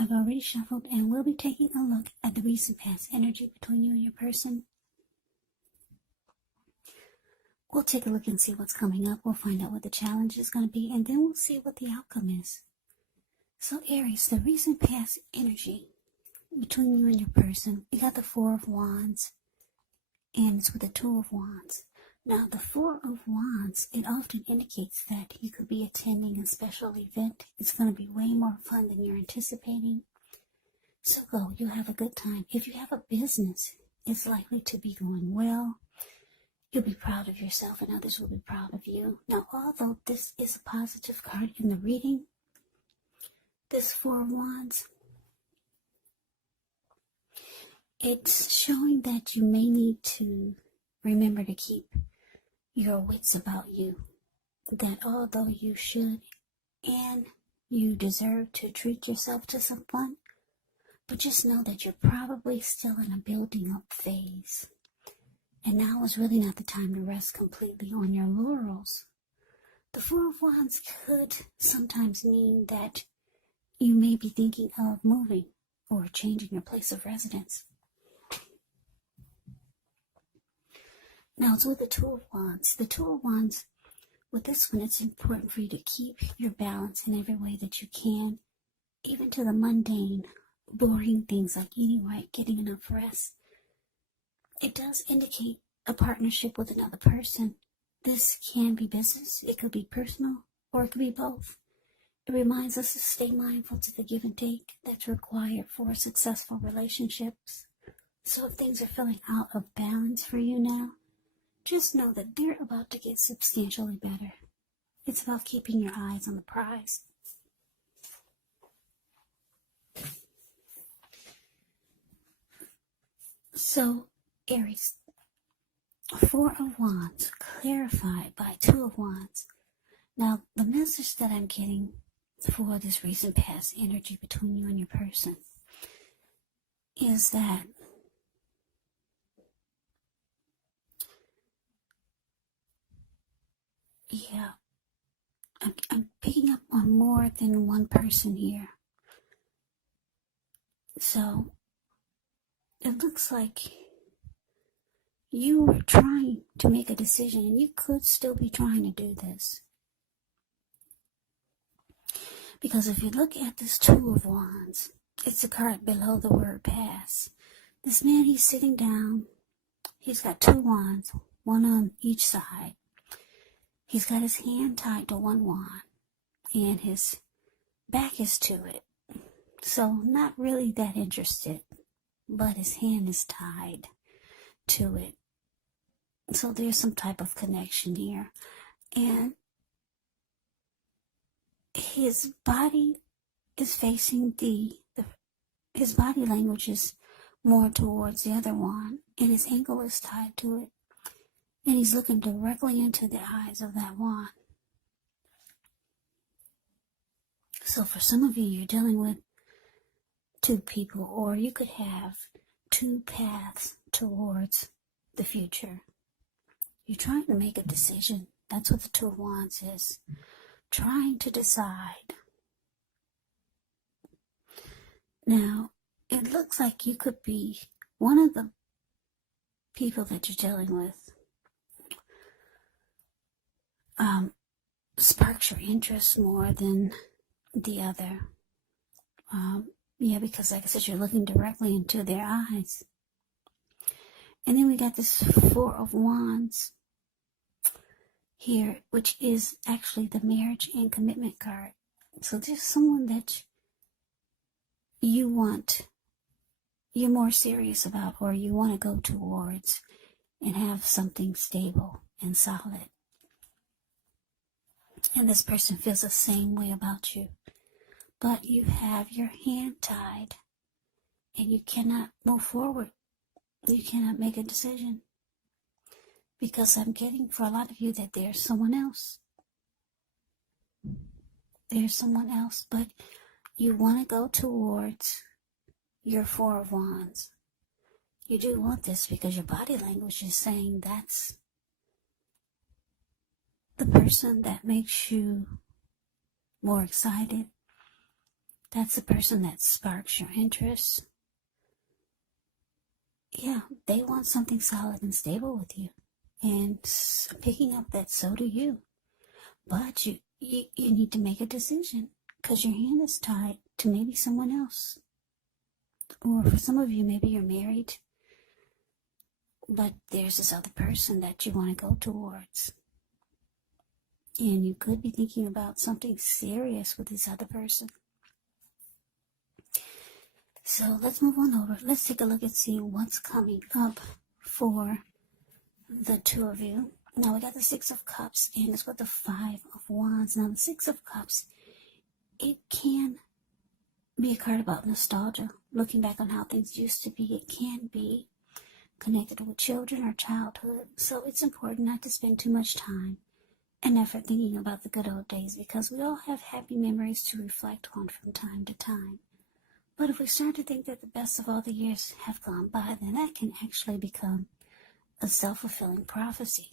I've already shuffled, and we'll be taking a look at the recent past energy between you and your person. We'll take a look and see what's coming up. We'll find out what the challenge is going to be, and then we'll see what the outcome is. So Aries, the recent past energy between you and your person, you got the Four of Wands, and it's with the Two of Wands. Now, the Four of Wands, it often indicates that you could be attending a special event. It's going to be way more fun than you're anticipating. So go, you'll have a good time. If you have a business, it's likely to be going well. You'll be proud of yourself and others will be proud of you. Now, although this is a positive card in the reading, this Four of Wands, it's showing that you may need to remember to keep your wits about you. That although you should and you deserve to treat yourself to some fun, but just know that you're probably still in a building up phase. And now is really not the time to rest completely on your laurels. The Four of Wands could sometimes mean that you may be thinking of moving or changing your place of residence. Now it's with the Two of Wands. The Two of Wands, with this one, it's important for you to keep your balance in every way that you can, even to the mundane, boring things like eating right, getting enough rest. It does indicate a partnership with another person. This can be business, it could be personal, or it could be both. It reminds us to stay mindful to the give and take that's required for successful relationships. So if things are feeling out of balance for you now, just know that they're about to get substantially better. It's about keeping your eyes on the prize. So, Aries, Four of Wands clarified by Two of Wands. Now, the message that I'm getting for this recent past energy between you and your person is that I'm picking up on more than one person here. So, it looks like you were trying to make a decision, and you could still be trying to do this. Because if you look at this Two of Wands, it's a card below the word pass. This man, he's sitting down. He's got two wands, one on each side. He's got his hand tied to one wand, and his back is to it. So not really that interested, but his hand is tied to it. So there's some type of connection here. And his body is facing his body language is more towards the other one, and his ankle is tied to it. And he's looking directly into the eyes of that wand. So for some of you, you're dealing with two people, or you could have two paths towards the future. You're trying to make a decision. That's what the Two of Wands is. Trying to decide. Now, it looks like you could be one of the people that you're dealing with. Sparks your interest more than the other. Because like I said, you're looking directly into their eyes. And then we got this Four of Wands here, which is actually the marriage and commitment card. So there's someone that you're more serious about, or you want to go towards and have something stable and solid. And this person feels the same way about you. But you have your hand tied, and you cannot move forward. You cannot make a decision. Because I'm getting for a lot of you that there's someone else. There's someone else, but you want to go towards your Four of Wands. You do want this because your body language is saying that's the person that makes you more excited, That's the person that sparks your interest. Yeah, they want something solid and stable with you. And picking up that so do you. But you need to make a decision because your hand is tied to maybe someone else. Or for some of you, maybe you're married, but there's this other person that you want to go towards. And you could be thinking about something serious with this other person. So let's move on over. Let's take a look and see what's coming up for the two of you. Now we got the Six of Cups and it's with the Five of Wands. Now the Six of Cups, it can be a card about nostalgia, looking back on how things used to be. It can be connected with children or childhood. So it's important not to spend too much time and effort thinking about the good old days because we all have happy memories to reflect on from time to time. But if we start to think that the best of all the years have gone by, then that can actually become a self-fulfilling prophecy.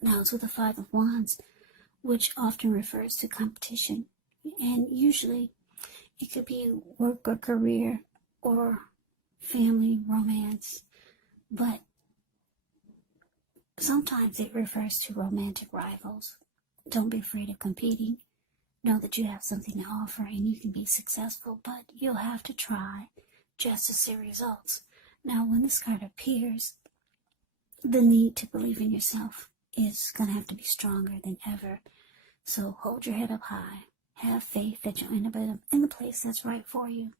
Now it's with the Five of Wands, which often refers to competition. And usually it could be work or career or family, romance. But sometimes it refers to romantic rivals. Don't be afraid of competing. Know that you have something to offer and you can be successful, but you'll have to try just to see results. Now, when this card appears, the need to believe in yourself is going to have to be stronger than ever. So hold your head up high. Have faith that you'll end up in the place that's right for you.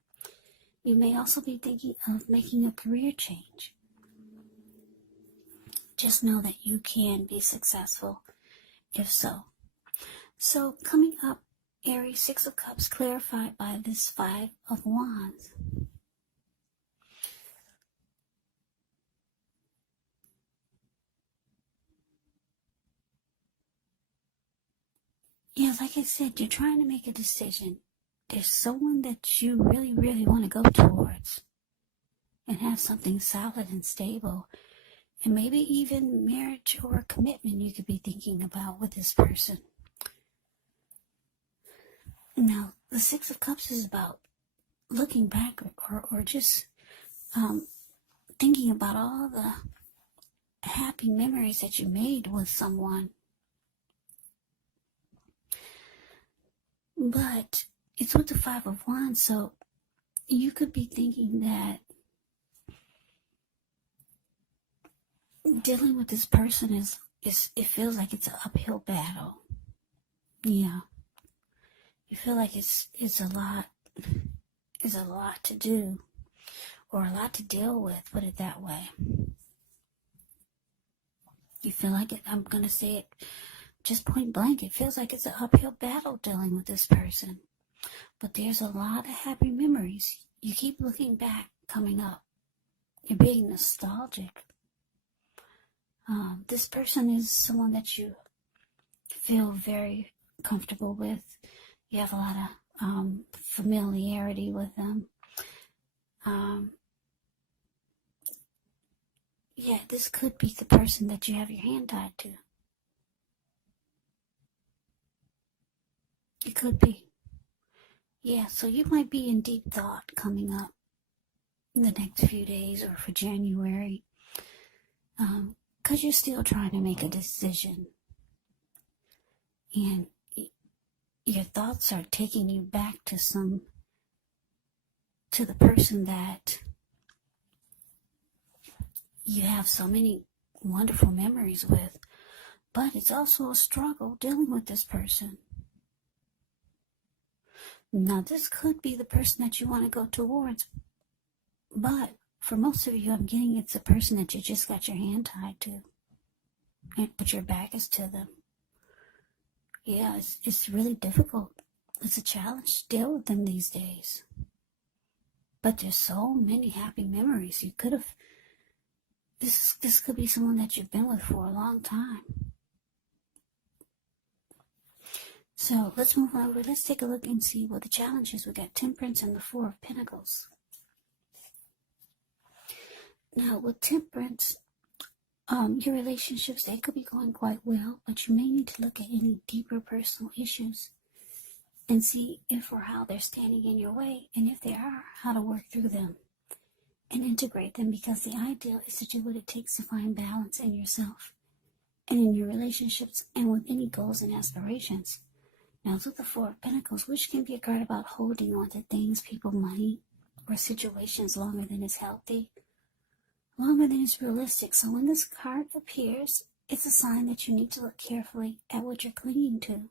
You may also be thinking of making a career change. Just know that you can be successful if so. So coming up, Aries, Six of Cups, clarified by this Five of Wands. Yeah, like I said, you're trying to make a decision. There's someone that you really, really want to go towards and have something solid and stable. And maybe even marriage or commitment you could be thinking about with this person. Now, the Six of Cups is about looking back or just thinking about all the happy memories that you made with someone. But it's with the Five of Wands, so you could be thinking that dealing with this person is it feels like it's an uphill battle. Yeah. You feel like it's a lot to do or a lot to deal with, put it that way. You feel like it, I'm going to say it just point blank, it feels like it's an uphill battle dealing with this person. But there's a lot of happy memories. You keep looking back, coming up. You're being nostalgic. This person is someone that you feel very comfortable with. You have a lot of familiarity with them. Yeah, this could be the person that you have your hand tied to. It could be. Yeah, so you might be in deep thought coming up in the next few days or for January. Because you're still trying to make a decision. And your thoughts are taking you back to the person that you have so many wonderful memories with. But it's also a struggle dealing with this person. Now, this could be the person that you want to go towards. But for most of you, I'm getting it's a person that you just got your hand tied to. But your back is to them. Yeah, it's really difficult. It's a challenge to deal with them these days. But there's so many happy memories. You could have... This could be someone that you've been with for a long time. So let's move over. Let's take a look and see what the challenge is. We got Temperance and the Four of Pentacles. Now with Temperance, your relationships, they could be going quite well, but you may need to look at any deeper personal issues and see if or how they're standing in your way, and if they are, how to work through them and integrate them, because the ideal is to do what it takes to find balance in yourself and in your relationships and with any goals and aspirations. Now, with the Four of Pentacles, which can be a card about holding on to things, people, money, or situations longer than is healthy, longer than is realistic. So when this card appears, it's a sign that you need to look carefully at what you're clinging to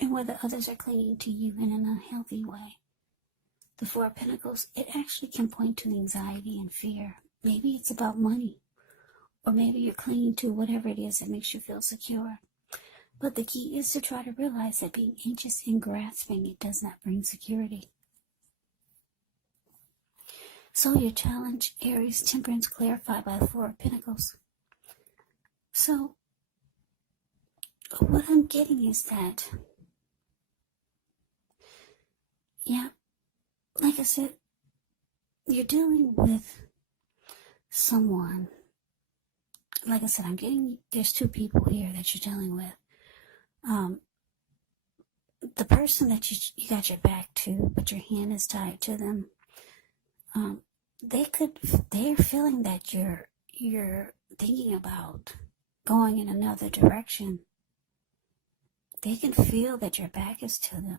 and whether others are clinging to you in an unhealthy way. The Four of Pentacles, it actually can point to anxiety and fear. Maybe it's about money, or maybe you're clinging to whatever it is that makes you feel secure. But the key is to try to realize that being anxious and grasping, it does not bring security. So your challenge, Aries, temperance, clarified by the Four of Pentacles. So what I'm getting is that, yeah, like I said, you're dealing with someone. Like I said, I'm getting, there's two people here that you're dealing with. The person that you got your back to, but your hand is tied to them, they're feeling that you're thinking about going in another direction. They can feel that your back is to them.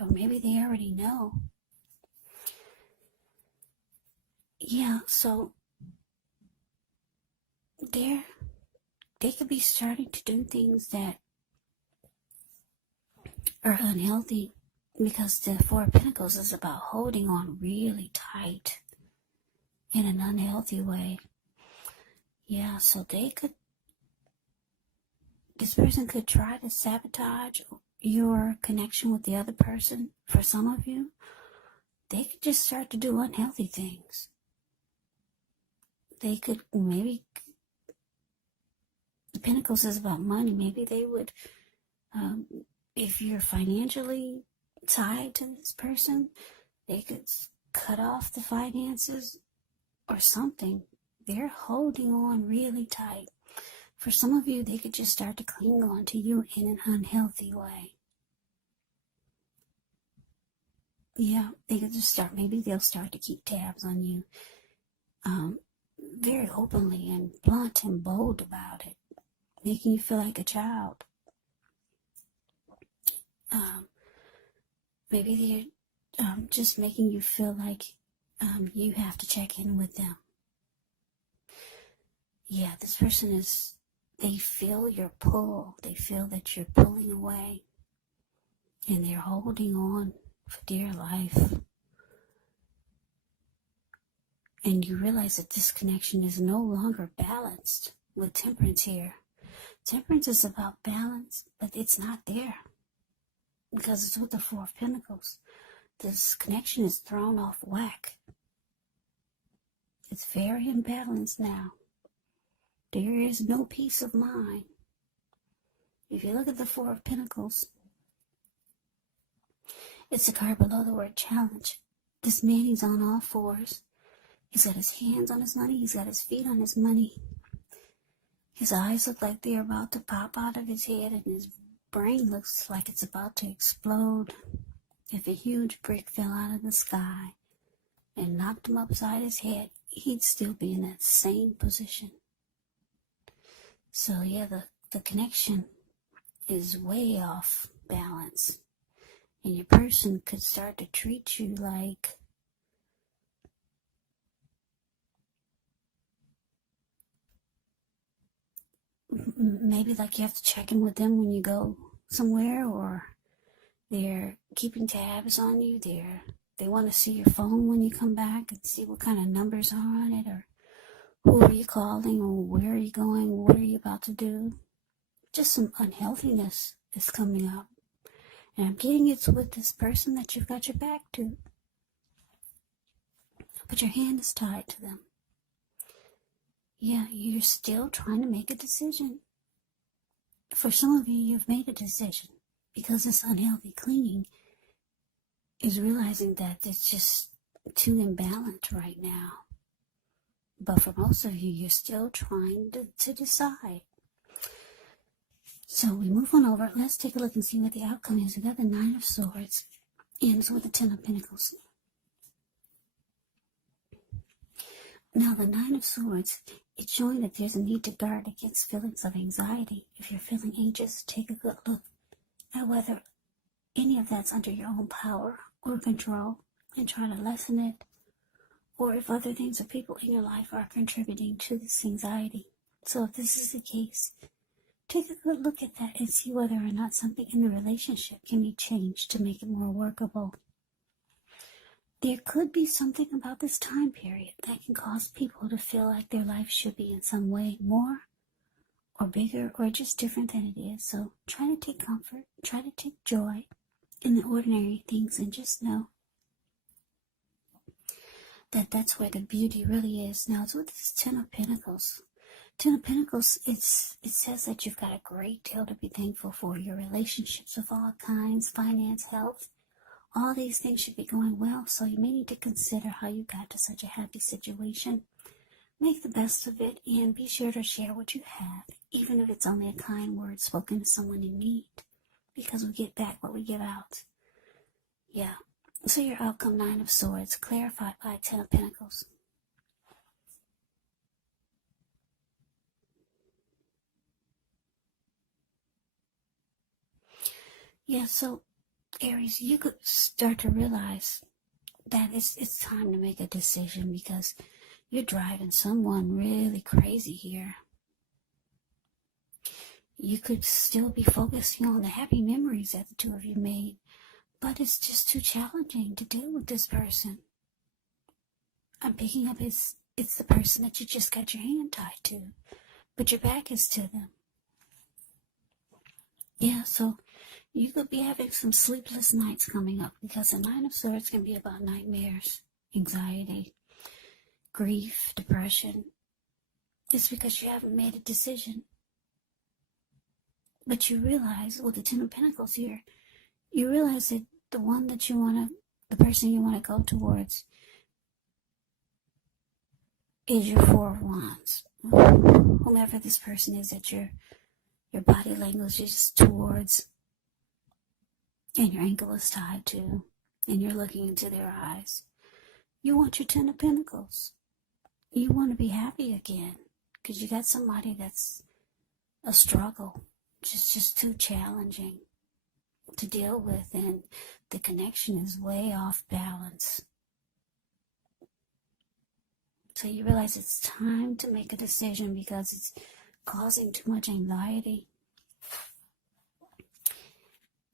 Or maybe they already know. Yeah, so they could be starting to do things that are unhealthy, because the Four of Pentacles is about holding on really tight in an unhealthy way. Yeah, so this person could try to sabotage your connection with the other person. For some of you, they could just start to do unhealthy things. They could, maybe, the Pentacles is about money. Maybe they would, if you're financially tied to this person, they could cut off the finances or something. They're holding on really tight. For some of you, they could just start to cling on to you in an unhealthy way. Yeah, they could just start, maybe they'll start to keep tabs on you, very openly and blunt and bold about it, making you feel like a child. Maybe they're just making you feel like you have to check in with them. Yeah, this person they feel your pull. They feel that you're pulling away, and they're holding on for dear life. And you realize that this connection is no longer balanced with temperance here. Temperance is about balance, but it's not there, because it's with the Four of Pentacles. This connection is thrown off whack. It's very imbalanced now. There is no peace of mind. If you look at the Four of Pentacles, it's a card below the word challenge. This man, he's on all fours. He's got his hands on his money. He's got his feet on his money. His eyes look like they're about to pop out of his head, and his brain looks like it's about to explode. If a huge brick fell out of the sky and knocked him upside his head, he'd still be in that same position. So yeah, the connection is way off balance. And your person could start to treat you like maybe like you have to check in with them when you go somewhere, or they're keeping tabs on you. They want to see your phone when you come back and see what kind of numbers are on it, or who are you calling, or where are you going, what are you about to do. Just some unhealthiness is coming up. And I'm getting it's with this person that you've got your back to, but your hand is tied to them. Yeah, you're still trying to make a decision. For some of you, you've made a decision, because this unhealthy clinging is realizing that it's just too imbalanced right now. But for most of you, you're still trying to decide. So we move on over. Let's take a look and see what the outcome is. We got the Nine of Swords. Ends with the Ten of Pentacles. Now the Nine of Swords, it's showing that there's a need to guard against feelings of anxiety. If you're feeling anxious, take a good look at whether any of that's under your own power or control and try to lessen it. Or if other things or people in your life are contributing to this anxiety. So if this is the case, take a good look at that and see whether or not something in the relationship can be changed to make it more workable. There could be something about this time period that can cause people to feel like their life should be in some way more or bigger or just different than it is. So try to take comfort, try to take joy in the ordinary things and just know that that's where the beauty really is. Now it's with this Ten of Pentacles. Ten of Pentacles, it says that you've got a great deal to be thankful for. Your relationships of all kinds, finance, health, all these things should be going well. So you may need to consider how you got to such a happy situation. Make the best of it and be sure to share what you have, even if it's only a kind word spoken to someone in need, because we get back what we give out. Yeah. So your outcome, Nine of Swords, clarified by Ten of Pentacles. Yeah, so Aries, you could start to realize that it's time to make a decision because you're driving someone really crazy here. You could still be focusing on the happy memories that the two of you made, but it's just too challenging to deal with this person. I'm picking up it's the person that you just got your hand tied to, but your back is to them. Yeah, so you could be having some sleepless nights coming up because the Nine of Swords can be about nightmares, anxiety, grief, depression. It's because you haven't made a decision. But you realize, with the Ten of Pentacles here, you realize that the person you want to go towards is your Four of Wands. Whomever this person is that your body language is towards, and your ankle is tied to, and you're looking into their eyes. You want your Ten of Pentacles. You want to be happy again because you got somebody that's a struggle, just too challenging to deal with, and the connection is way off balance. So you realize it's time to make a decision because it's causing too much anxiety.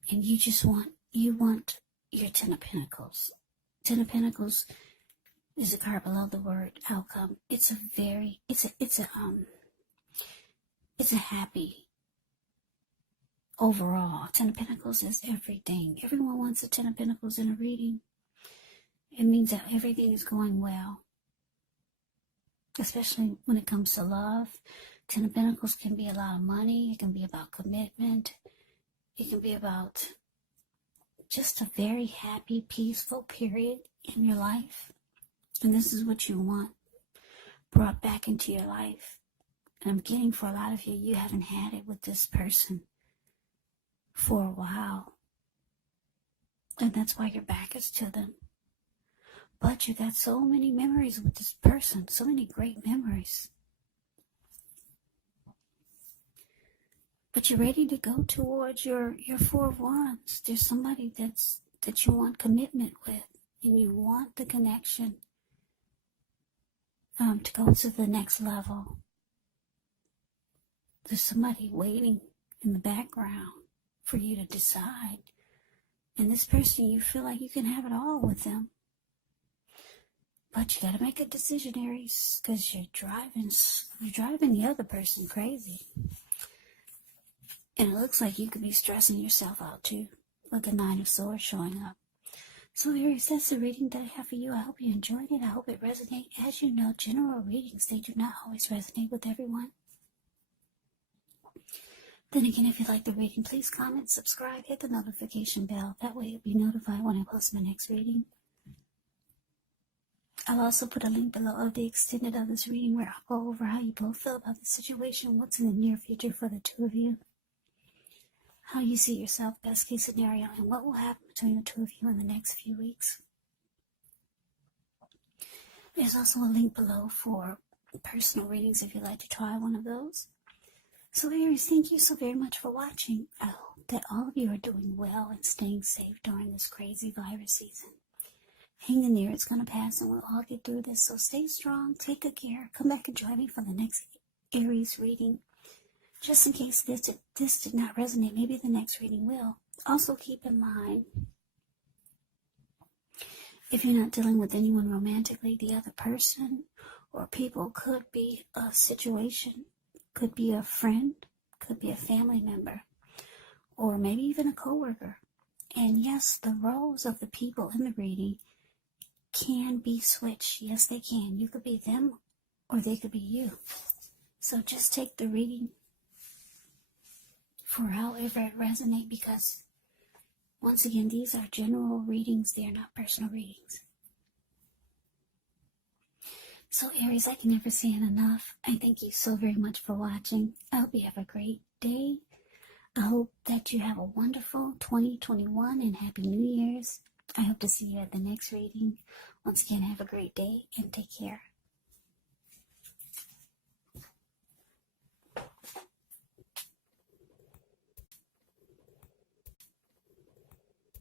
And you want your Ten of Pentacles. Ten of Pentacles is a card below the word outcome. It's a happy overall. Ten of Pentacles is everything. Everyone wants a Ten of Pentacles in a reading. It means that everything is going well. Especially when it comes to love. Ten of Pentacles can be a lot of money. It can be about commitment. It can be about just a very happy, peaceful period in your life. And this is what you want brought back into your life. And I'm getting for a lot of you, you haven't had it with this person for a while. And that's why your back is to them. But you got so many memories with this person, so many great memories. But you're ready to go towards your Four of Wands. There's somebody that you want commitment with, and you want the connection to go to the next level. There's somebody waiting in the background for you to decide. And this person, you feel like you can have it all with them. But you got to make a decision, Aries, because you're driving the other person crazy. And it looks like you could be stressing yourself out too, with the Nine of Swords showing up. So Aries, that's the reading that I have for you. I hope you enjoyed it. I hope it resonated. As you know, general readings, they do not always resonate with everyone. Then again, if you like the reading, please comment, subscribe, hit the notification bell. That way you'll be notified when I post my next reading. I'll also put a link below of the extended of this reading where I'll go over how you both feel about the situation, what's in the near future for the two of you. how you see yourself, best case scenario, and what will happen between the two of you in the next few weeks. There's also a link below for personal readings if you'd like to try one of those. So Aries, thank you so very much for watching. I hope that all of you are doing well and staying safe during this crazy virus season. Hang in there, it's going to pass and we'll all get through this. So stay strong, take good care. Come back and join me for the next Aries reading. Just in case this did not resonate, maybe the next reading will. Also keep in mind, if you're not dealing with anyone romantically, the other person or people could be a situation, could be a friend, could be a family member, or maybe even a coworker. And yes, the roles of the people in the reading can be switched. Yes, they can. You could be them or they could be you. So just take the reading for however it resonates, because once again, these are general readings. They are not personal readings. So Aries, I can never say it enough. I thank you so very much for watching. I hope you have a great day. I hope that you have a wonderful 2021 and Happy New Year's. I hope to see you at the next reading. Once again, have a great day and take care.